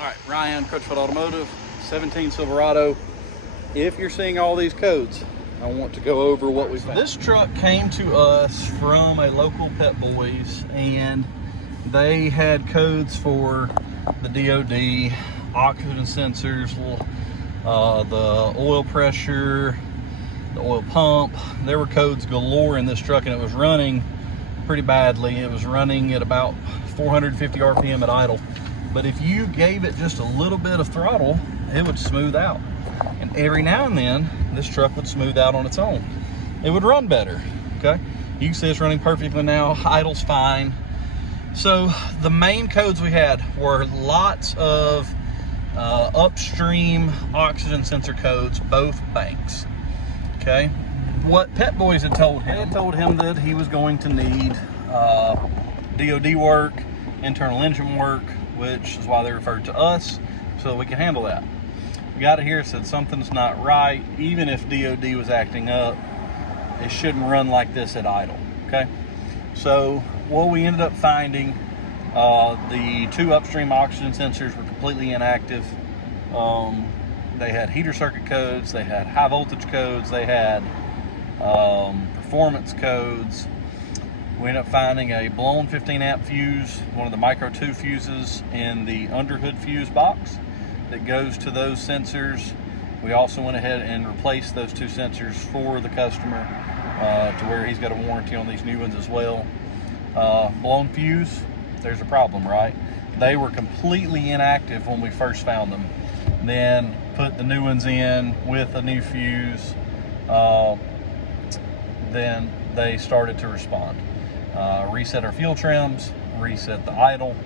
All right, Ryan, Crutchfield Automotive, 17 Silverado. If you're seeing all these codes, I want to go over what we found. This truck came to us from a local Pet Boys, and they had codes for the DOD, oxygen sensors, the oil pressure, the oil pump. There were codes galore in this truck, and it was running pretty badly. It was running at about 450 RPM at idle. But if you gave it just a little bit of throttle, it would smooth out. And every now and then, this truck would smooth out on its own. It would run better, okay? You can see it's running perfectly now, idle's fine. So the main codes we had were lots of upstream oxygen sensor codes, both banks, okay? What Pet Boys had told him, they had told him that he was going to need DOD work, internal engine work, which is why they referred to us, so we could handle that. We got it here, it said something's not right. Even if DOD was acting up, it shouldn't run like this at idle, okay? So what we ended up finding, the two upstream oxygen sensors were completely inactive. They had heater circuit codes, they had high voltage codes, they had performance codes. We ended up finding a blown 15 amp fuse, one of the micro 2 fuses in the underhood fuse box that goes to those sensors. We also went ahead and replaced those two sensors for the customer to where he's got a warranty on these new ones as well. Blown fuse, there's a problem, right? They were completely inactive when we first found them. Then put the new ones in with a new fuse, then they started to respond. Reset our fuel trims, reset the idle,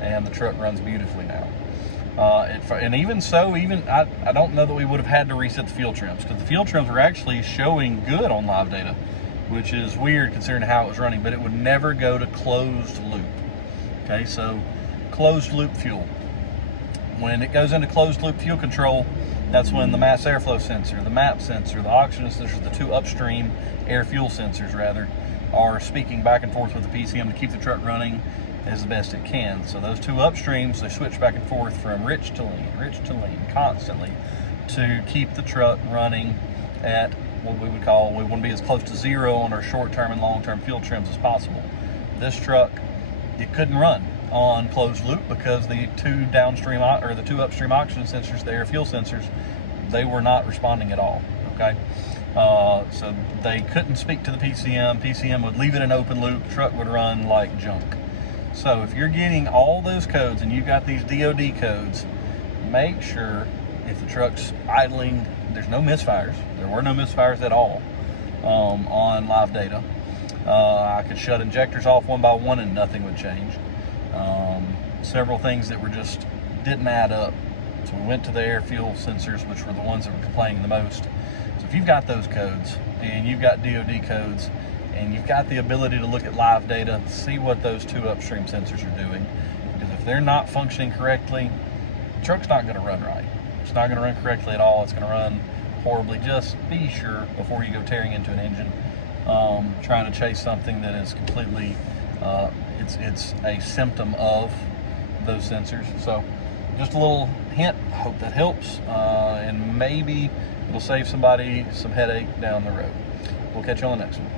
and the truck runs beautifully now. And even so, I don't know that we would have had to reset the fuel trims, because the fuel trims were actually showing good on live data, which is weird considering how it was running, but it would never go to closed loop. Okay, so closed loop fuel. When it goes into closed loop fuel control, that's when the mass airflow sensor, the MAP sensor, the oxygen sensor, the two upstream air fuel sensors rather, are speaking back and forth with the PCM to keep the truck running as best it can. So those two upstreams, they switch back and forth from rich to lean constantly to keep the truck running at what we would call, we want to be as close to zero on our short-term and long-term fuel trims as possible. This truck, it couldn't run on closed loop because the two downstream or the two upstream oxygen sensors, the air fuel sensors, they were not responding at all, okay? So they couldn't speak to the PCM. PCM would leave it in open loop, truck would run like junk. So if you're getting all those codes and you've got these DOD codes, make sure if the truck's idling, there's no misfires. There were no misfires at all on live data. I could shut injectors off one by one and nothing would change. Several things that were just didn't add up. So we went to the air fuel sensors, which were the ones that were complaining the most. So if you've got those codes and you've got DOD codes and you've got the ability to look at live data, see what those two upstream sensors are doing. Because if they're not functioning correctly, the truck's not going to run right. It's not going to run correctly at all. It's going to run horribly. Just be sure before you go tearing into an engine, trying to chase something that is completely, it's a symptom of those sensors. So just a little hint, hope that helps, and maybe it'll save somebody some headache down the road. We'll catch you on the next one.